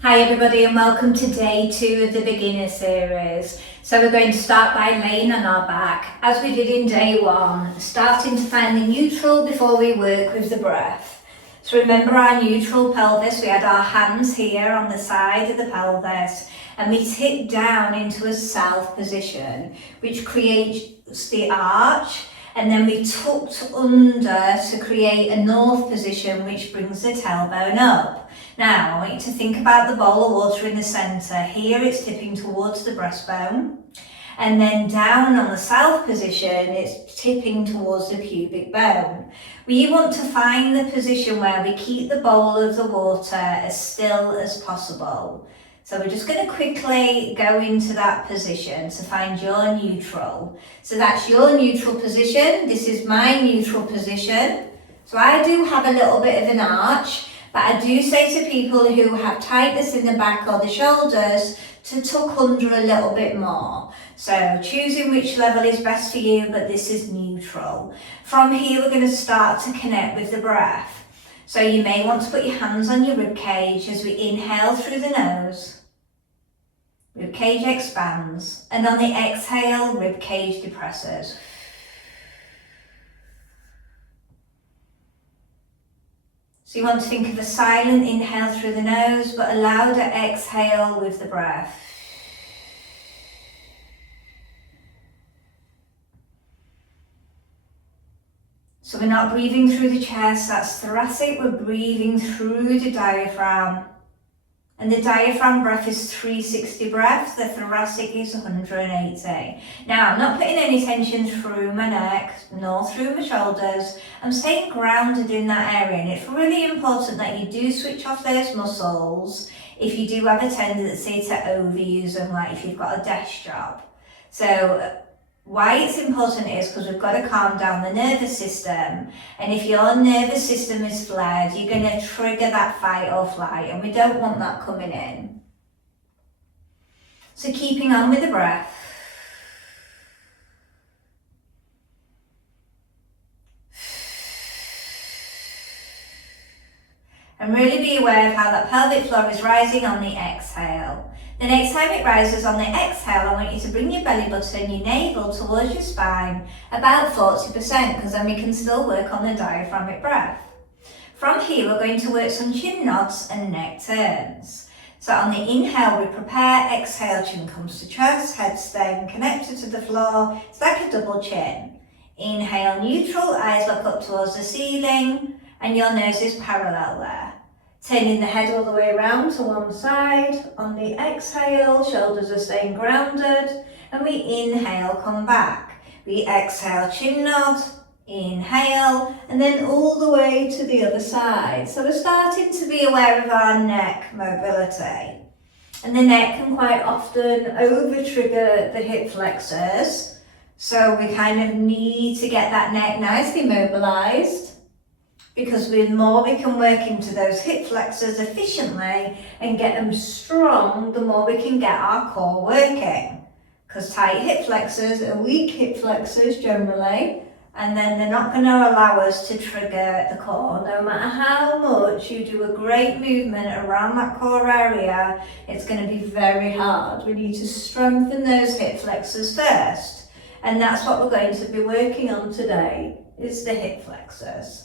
Hi everybody and welcome to day 2 of the beginner series. So we're going to start by laying on our back as we did in day 1, starting to find the neutral before we work with the breath. So remember our neutral pelvis, we had our hands here on the side of the pelvis and we tip down into a south position which creates the arch, and then we tucked under to create a north position which brings the tailbone up. Now, I want you to think about the bowl of water in the centre. Here it's tipping towards the breastbone, and then down on the south position it's tipping towards the pubic bone. We want to find the position where we keep the bowl of the water as still as possible. So we're just going to quickly go into that position to find your neutral. So that's your neutral position. This is my neutral position. So I do have a little bit of an arch, but I do say to people who have tightness in the back or the shoulders to tuck under a little bit more. So choosing which level is best for you, but this is neutral. From here, we're going to start to connect with the breath. So you may want to put your hands on your rib cage as we inhale through the nose. Rib cage expands, and on the exhale, rib cage depresses. So you want to think of a silent inhale through the nose, but a louder exhale with the breath. So we're not breathing through the chest, that's thoracic, we're breathing through the diaphragm. And the diaphragm breath is 360 breath, the thoracic is 180. Now, I'm not putting any tension through my neck, nor through my shoulders. I'm staying grounded in that area, and it's really important that you do switch off those muscles if you do have a tendency to overuse them, like if you've got a desk job. So why it's important is because we've got to calm down the nervous system, and if your nervous system is flared, you're going to trigger that fight or flight, and we don't want that coming in. So keeping on with the breath. And really be aware of how that pelvic floor is rising on the exhale. The next time it rises on the exhale, I want you to bring your belly button, your navel towards your spine, about 40%, because then we can still work on the diaphragmic breath. From here, we're going to work some chin nods and neck turns. So on the inhale, we prepare, exhale, chin comes to chest, head staying connected to the floor. It's like a double chin. Inhale, neutral, eyes look up towards the ceiling, and your nose is parallel there. Turning the head all the way around to one side. On the exhale, shoulders are staying grounded, and we inhale, come back. We exhale, chin nod, inhale, and then all the way to the other side. So we're starting to be aware of our neck mobility. And the neck can quite often over-trigger the hip flexors. So we kind of need to get that neck nicely mobilized, because the more we can work into those hip flexors efficiently and get them strong, the more we can get our core working. Because tight hip flexors are weak hip flexors generally, and then they're not going to allow us to trigger the core. No matter how much you do a great movement around that core area, it's going to be very hard. We need to strengthen those hip flexors first. And that's what we're going to be working on today, is the hip flexors.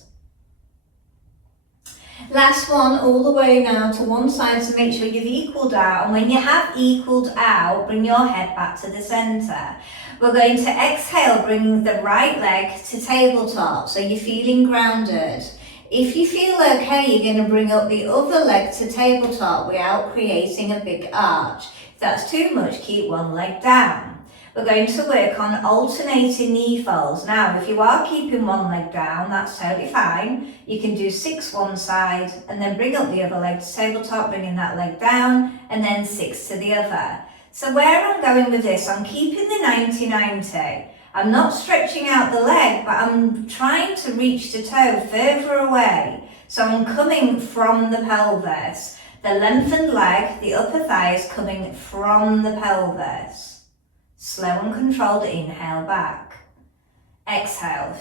Last one, all the way now to one side to make sure you've equaled out. And when you have equaled out, bring your head back to the centre. We're going to exhale, bring the right leg to tabletop, so you're feeling grounded. If you feel okay, you're going to bring up the other leg to tabletop without creating a big arch. If that's too much, keep one leg down. We're going to work on alternating knee folds. Now, if you are keeping one leg down, that's totally fine. You can do 6 one side and then bring up the other leg to tabletop, bringing that leg down, and then 6 to the other. So where I'm going with this, I'm keeping the 90-90. I'm not stretching out the leg, but I'm trying to reach the toe further away. So I'm coming from the pelvis. The lengthened leg, the upper thigh is coming from the pelvis. Slow and controlled inhale back. Exhale.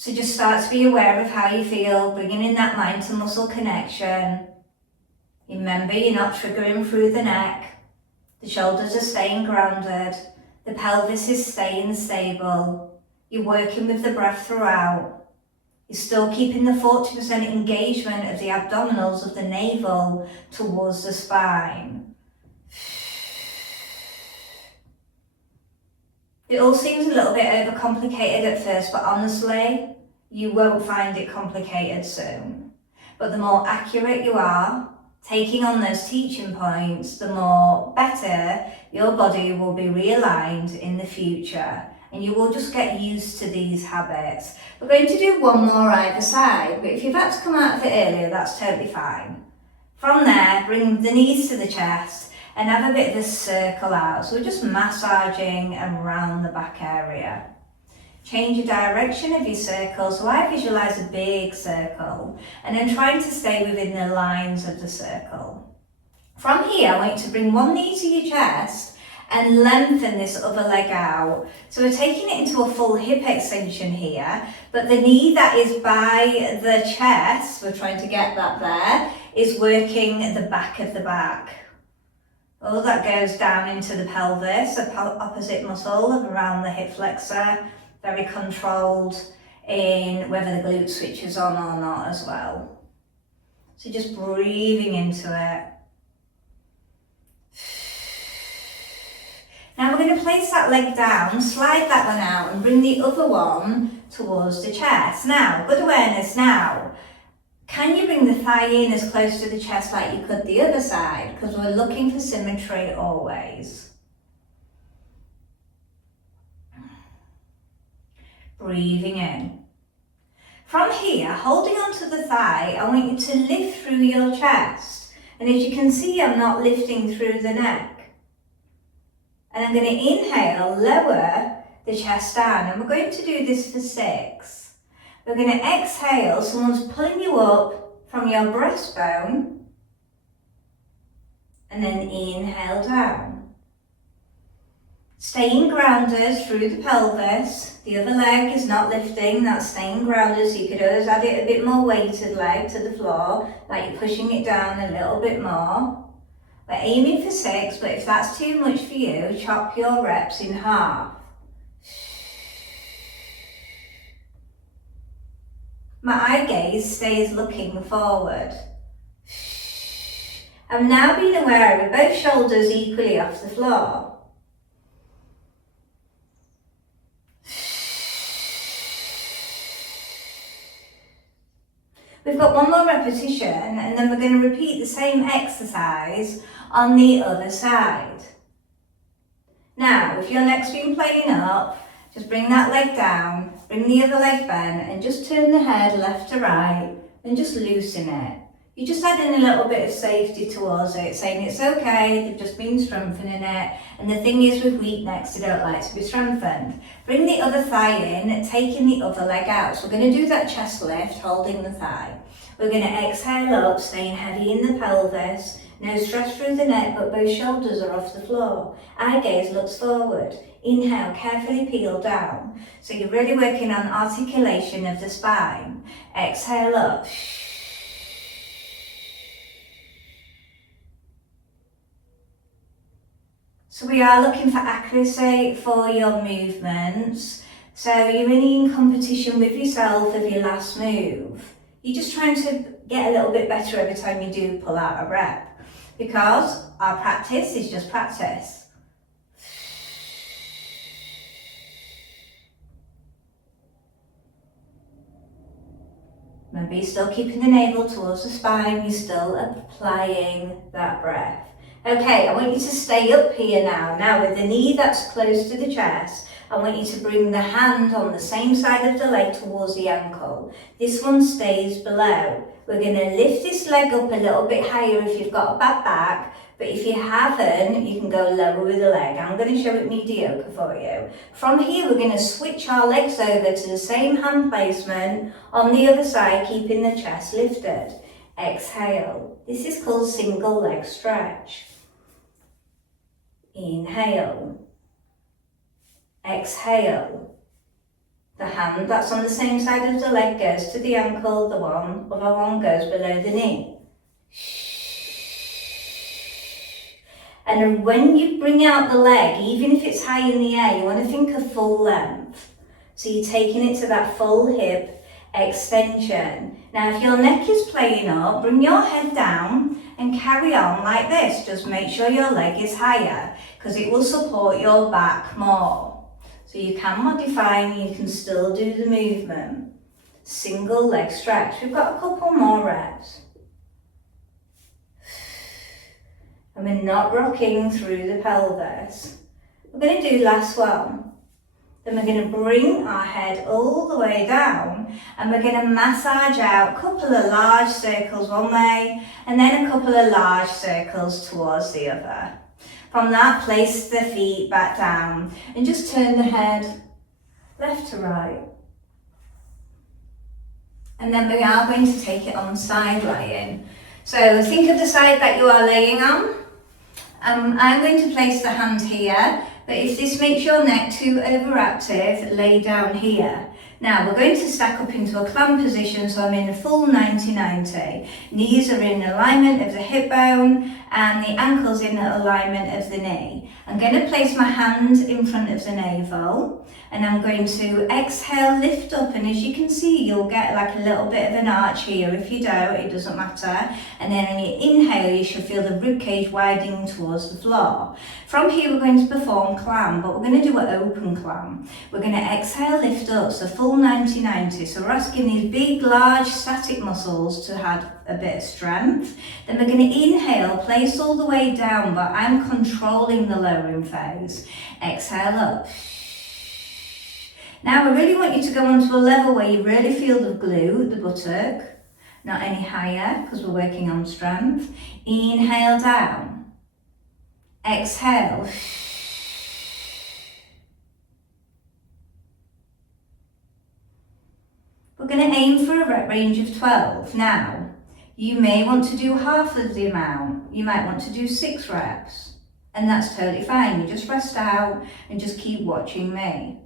So just start to be aware of how you feel, bringing in that mind to muscle connection. Remember, you're not triggering through the neck. The shoulders are staying grounded. The pelvis is staying stable. You're working with the breath throughout. You're still keeping the 40% engagement of the abdominals of the navel towards the spine. It all seems a little bit overcomplicated at first, but honestly, you won't find it complicated soon. But the more accurate you are, taking on those teaching points, the more better your body will be realigned in the future. And you will just get used to these habits. We're going to do one more either side, but if you've had to come out of it earlier, that's totally fine. From there, bring the knees to the chest and have a bit of a circle out. So we're just massaging around the back area. Change your direction of your circle. So I visualize a big circle and then trying to stay within the lines of the circle. From here, I want you to bring one knee to your chest and lengthen this other leg out. So we're taking it into a full hip extension here, but the knee that is by the chest, we're trying to get that there, is working the back of the back. All that goes down into the pelvis, the opposite muscle around the hip flexor, very controlled in whether the glute switches on or not as well. So just breathing into it. Now we're going to place that leg down, slide that one out and bring the other one towards the chest. Now, good awareness now. Can you bring the thigh in as close to the chest like you could the other side? Because we're looking for symmetry always. Breathing in. From here, holding onto the thigh, I want you to lift through your chest. And as you can see, I'm not lifting through the neck. And I'm going to inhale, lower the chest down. And we're going to do this for 6. We're going to exhale, someone's pulling you up from your breastbone. And then inhale down. Staying grounded through the pelvis. The other leg is not lifting, that's staying grounded. So you could always add it a bit more weighted leg to the floor, like you're pushing it down a little bit more. We're aiming for 6, but if that's too much for you, chop your reps in half. My eye gaze stays looking forward. I'm now being aware of both shoulders equally off the floor. We've got one more repetition and then we're going to repeat the same exercise on the other side. Now, if your neck's been playing up, just bring that leg down, bring the other leg bent and just turn the head left to right and just loosen it. You're just adding a little bit of safety towards it, saying it's okay, they've just been strengthening it. And the thing is with weak necks, they don't like to be strengthened. Bring the other thigh in, taking the other leg out. So we're going to do that chest lift, holding the thigh. We're going to exhale up, staying heavy in the pelvis. No stress through the neck, but both shoulders are off the floor. Eye gaze looks forward. Inhale, carefully peel down. So you're really working on articulation of the spine. Exhale up. So we are looking for accuracy for your movements. So you're really in competition with yourself of your last move. You're just trying to get a little bit better every time you do pull out a rep. Because our practice is just practice. Remember, you're still keeping the navel towards the spine, you're still applying that breath. Okay, I want you to stay up here now. Now with the knee that's close to the chest, I want you to bring the hand on the same side of the leg towards the ankle. This one stays below. We're going to lift this leg up a little bit higher if you've got a bad back, but if you haven't, you can go lower with the leg. I'm going to show it mediocre for you. From here, we're going to switch our legs over to the same hand placement on the other side, keeping the chest lifted. Exhale. This is called single leg stretch. Inhale. Exhale. The hand that's on the same side of the leg goes to the ankle, the other one goes below the knee. And when you bring out the leg, even if it's high in the air, you want to think of full length. So you're taking it to that full hip extension. Now if your neck is playing up, bring your head down and carry on like this. Just make sure your leg is higher because it will support your back more. So you can modify and you can still do the movement. Single leg stretch. We've got a couple more reps. And we're not rocking through the pelvis. We're going to do last one. Then we're going to bring our head all the way down and we're going to massage out a couple of large circles one way and then a couple of large circles towards the other. From that, place the feet back down and just turn the head left to right. And then we are going to take it on side lying. So think of the side that you are laying on. I'm going to place the hand here, but if this makes your neck too overactive, lay down here. Now we're going to stack up into a clam position, so I'm in a full 90-90. Knees are in alignment of the hip bone and the ankles in alignment of the knee. I'm going to place my hand in front of the navel and I'm going to exhale, lift up, and as you can see you'll get like a little bit of an arch here. If you don't, it doesn't matter. And then on your inhale you should feel the ribcage widening towards the floor. From here we're going to perform clam, but we're going to do an open clam. We're going to exhale, lift up, so full 90-90. So we're asking these big, large, static muscles to have a bit of strength. Then we're going to inhale, place all the way down, but I'm controlling the lowering phase. Exhale up. Now I really want you to go onto a level where you really feel the glute, the buttock, not any higher because we're working on strength. Inhale down. Exhale. We're going to aim for a rep range of 12. Now, you may want to do half of the amount. You might want to do 6 reps. And that's totally fine. You just rest out and just keep watching me.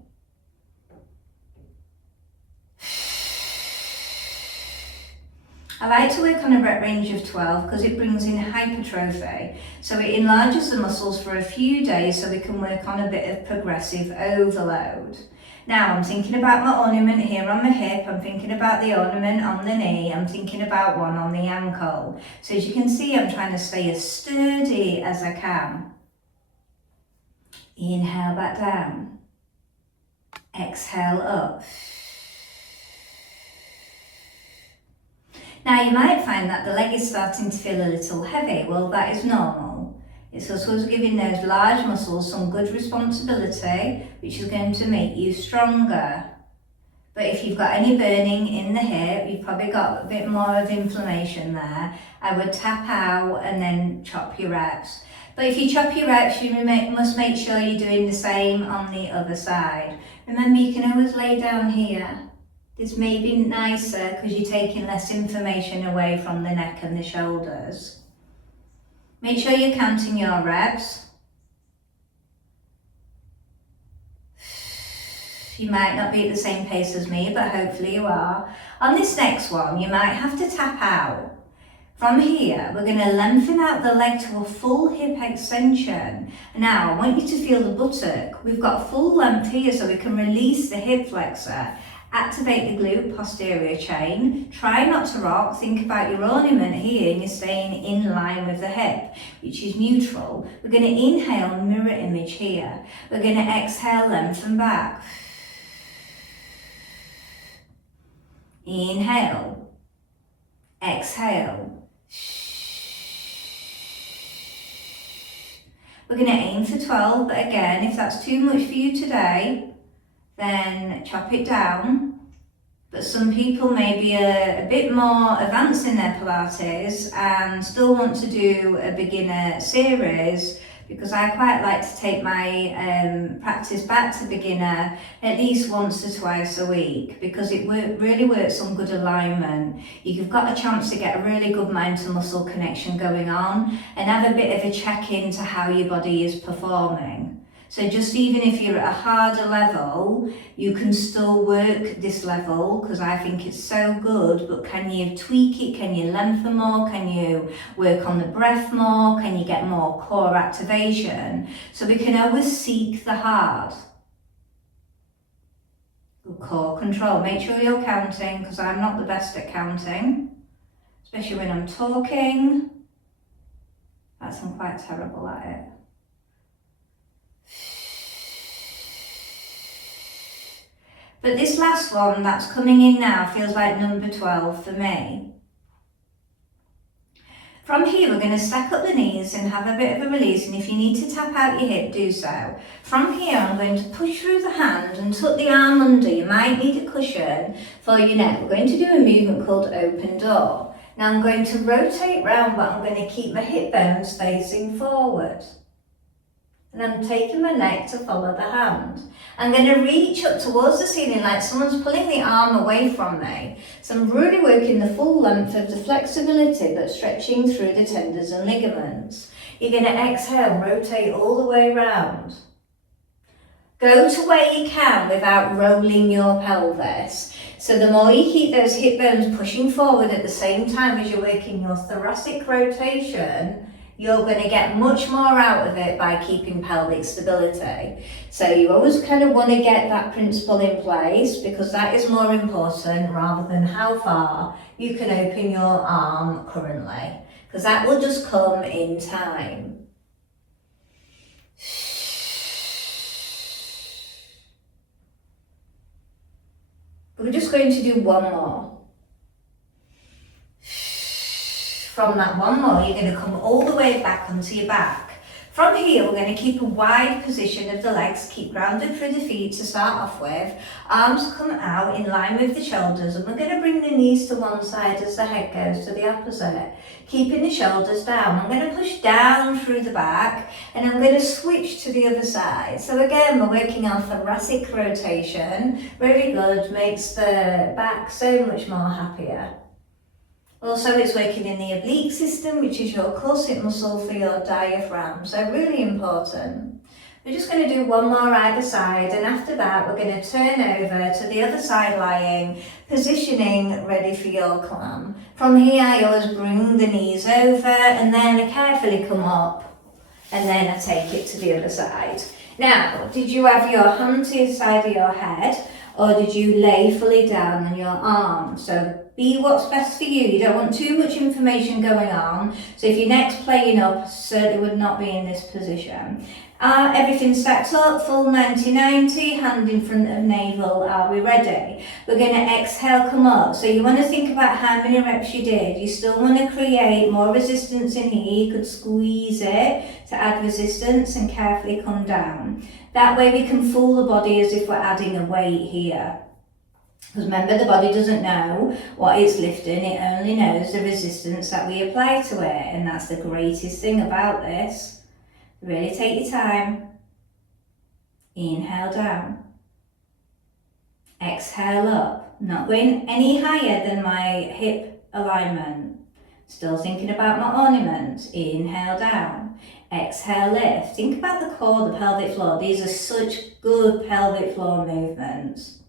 I like to work on a rep range of 12 because it brings in hypertrophy. So it enlarges the muscles for a few days so we can work on a bit of progressive overload. Now I'm thinking about my ornament here on my hip, I'm thinking about the ornament on the knee, I'm thinking about one on the ankle. So as you can see, I'm trying to stay as sturdy as I can. Inhale back down. Exhale up. Now you might find that the leg is starting to feel a little heavy. Well, that is normal. It's also giving those large muscles some good responsibility, which is going to make you stronger. But if you've got any burning in the hip, you've probably got a bit more of inflammation there. I would tap out and then chop your reps. But if you chop your reps, you must make sure you're doing the same on the other side. Remember, you can always lay down here. This may be nicer because you're taking less information away from the neck and the shoulders. Make sure you're counting your reps. You might not be at the same pace as me, but hopefully you are. On this next one, you might have to tap out. From here, we're going to lengthen out the leg to a full hip extension. Now, I want you to feel the buttock. We've got full length here so we can release the hip flexor. Activate the glute posterior chain. Try not to rock. Think about your ornament here and you're staying in line with the hip, which is neutral. We're going to inhale mirror image here. We're going to exhale, lengthen back. Inhale. Exhale. We're going to aim for 12, but again, if that's too much for you today, then chop it down. But some people may be a bit more advanced in their Pilates and still want to do a beginner series, because I quite like to take my practice back to beginner at least once or twice a week, because it really works on good alignment. You've got a chance to get a really good mind to muscle connection going on and have a bit of a check into how your body is performing. So just even if you're at a harder level, you can still work this level because I think it's so good, but can you tweak it? Can you lengthen more? Can you work on the breath more? Can you get more core activation? So we can always seek the hard. Good core control. Make sure you're counting because I'm not the best at counting, especially when I'm talking. I'm quite terrible at it. But this last one that's coming in now feels like number 12 for me. From here, we're going to stack up the knees and have a bit of a release, and if you need to tap out your hip, do so. From here, I'm going to push through the hand and tuck the arm under. You might need a cushion for your neck. We're going to do a movement called open door. Now I'm going to rotate round, but I'm going to keep my hip bones facing forward. And I'm taking my neck to follow the hand. I'm going to reach up towards the ceiling like someone's pulling the arm away from me. So I'm really working the full length of the flexibility, but stretching through the tendons and ligaments. You're going to exhale, rotate all the way round. Go to where you can without rolling your pelvis. So the more you keep those hip bones pushing forward at the same time as you're working your thoracic rotation, you're going to get much more out of it by keeping pelvic stability. So you always kind of want to get that principle in place because that is more important rather than how far you can open your arm currently, because that will just come in time. We're just going to do one more. From that one more, you're going to come all the way back onto your back. From here, we're going to keep a wide position of the legs, keep grounded through the feet to start off with. Arms come out in line with the shoulders, and we're going to bring the knees to one side as the head goes to the opposite. Keeping the shoulders down. I'm going to push down through the back, and I'm going to switch to the other side. So again, we're working on thoracic rotation. Really good, makes the back so much more happier. Also, it's working in the oblique system, which is your corset muscle for your diaphragm, so really important. We're just going to do one more either side, and after that we're going to turn over to the other side lying, positioning ready for your clam. From here I always bring the knees over and then I carefully come up and then I take it to the other side. Now, did you have your hand to the side of your head, or did you lay fully down on your arm? So be what's best for you. You don't want too much information going on. So if your neck's playing up, certainly would not be in this position. Everything stacked up, full 90-90, hand in front of navel. Are we ready? We're going to exhale, come up. So you want to think about how many reps you did. You still want to create more resistance in here. You could squeeze it to add resistance and carefully come down. That way we can fool the body as if we're adding a weight here. Because remember, the body doesn't know what it's lifting, it only knows the resistance that we apply to it. And that's the greatest thing about this. Really take your time. Inhale down. Exhale up. Not going any higher than my hip alignment. Still thinking about my ornaments. Inhale down. Exhale, lift. Think about the core, the pelvic floor. These are such good pelvic floor movements.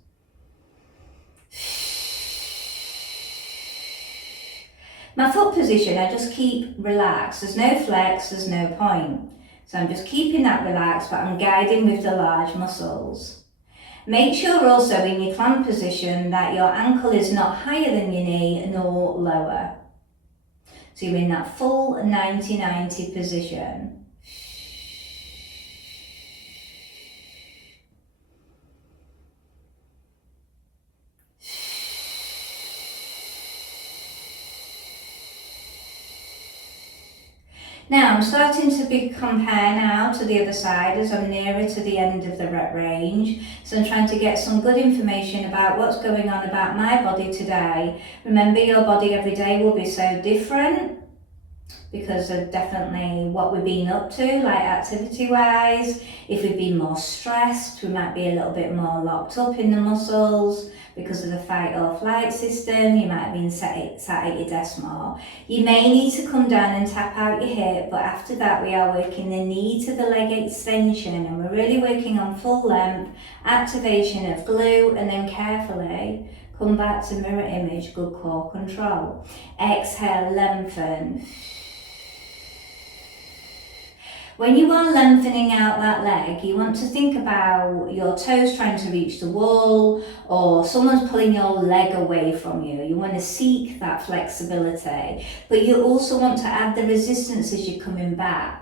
My foot position, I just keep relaxed. There's no flex, there's no point. So I'm just keeping that relaxed, but I'm guiding with the large muscles. Make sure also in your clam position that your ankle is not higher than your knee nor lower. So you're in that full 90-90 position. Now I'm starting to compare now to the other side as I'm nearer to the end of the rep range. So I'm trying to get some good information about what's going on about my body today. Remember, your body every day will be so different because of definitely what we've been up to, like activity wise. If we've been more stressed, we might be a little bit more locked up in the muscles. because of the fight or flight system. You might have been sat at your desk more. You may need to come down and tap out your hip, but after that we are working the knee to the leg extension, and we're really working on full length, activation of glute, and then carefully come back to mirror image, good core control. Exhale, lengthen. When you are lengthening out that leg, you want to think about your toes trying to reach the wall, or someone's pulling your leg away from you. You want to seek that flexibility, but you also want to add the resistance as you're coming back.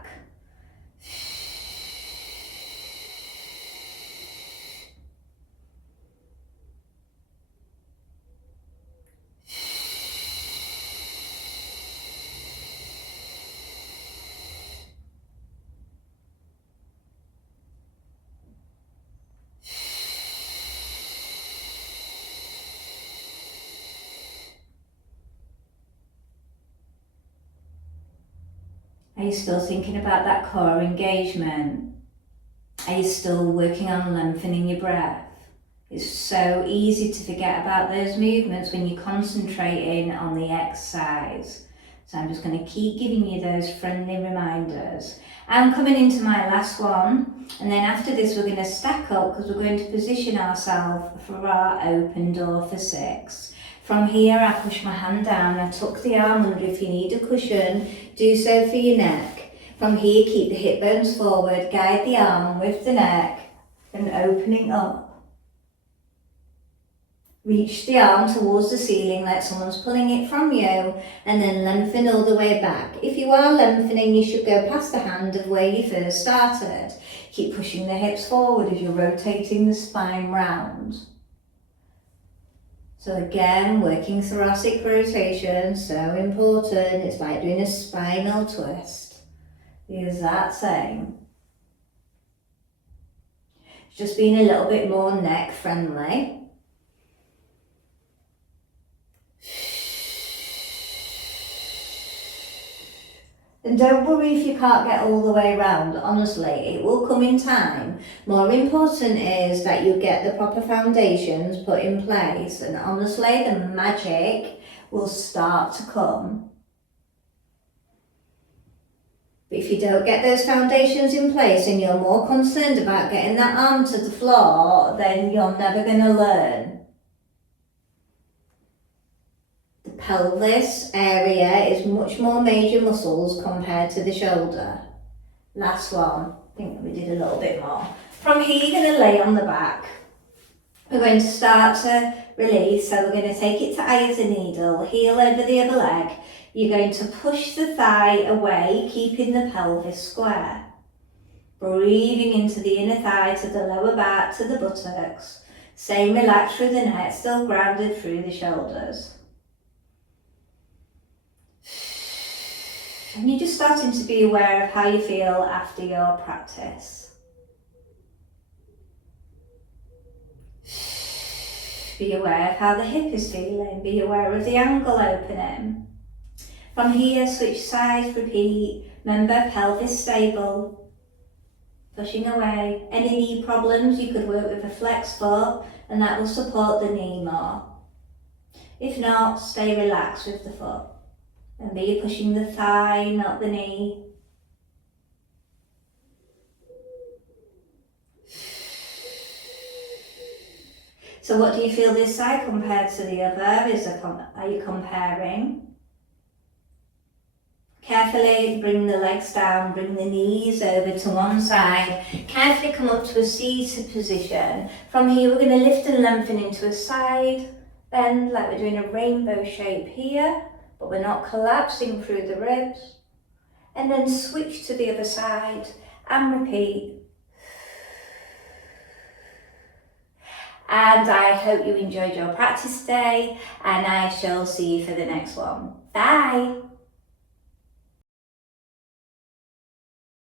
Are you still thinking about that core engagement? Are you still working on lengthening your breath? It's so easy to forget about those movements when you're concentrating on the exercise. So I'm just going to keep giving you those friendly reminders. I'm coming into my last one, and then after this we're going to stack up because we're going to position ourselves for our open door for 6. From here I push my hand down, I tuck the arm under. If you need a cushion, do so for your neck. From here keep the hip bones forward, guide the arm with the neck and opening up. Reach the arm towards the ceiling like someone's pulling it from you, and then lengthen all the way back. If you are lengthening, you should go past the hand of where you first started. Keep pushing the hips forward as you're rotating the spine round. So again, working thoracic rotation, so important. It's like doing a spinal twist. The exact same. Just being a little bit more neck friendly. And don't worry if you can't get all the way around, honestly, it will come in time. More important is that you get the proper foundations put in place, and honestly, the magic will start to come. But if you don't get those foundations in place and you're more concerned about getting that arm to the floor, then you're never going to learn. Pelvis area is much more major muscles compared to the shoulder. Last one, I think we did a little bit more. From here you're going to lay on the back. We're going to start to release, so we're going to take it to eye of the needle, heel over the other leg. You're going to push the thigh away, keeping the pelvis square. Breathing into the inner thigh to the lower back to the buttocks. Staying relaxed through the neck, still grounded through the shoulders. And you're just starting to be aware of how you feel after your practice. Be aware of how the hip is feeling. Be aware of the ankle opening. From here, switch sides, repeat. Remember, pelvis stable. Pushing away. Any knee problems, you could work with a flex foot, and that will support the knee more. If not, stay relaxed with the foot. Remember, you're pushing the thigh, not the knee. So what do you feel this side compared to the other? Are you comparing? Carefully bring the legs down, bring the knees over to one side. Carefully come up to a seated position. From here we're going to lift and lengthen into a side bend like we're doing a rainbow shape here. But we're not collapsing through the ribs. And then switch to the other side and repeat. And I hope you enjoyed your practice today, and I shall see you for the next one. Bye.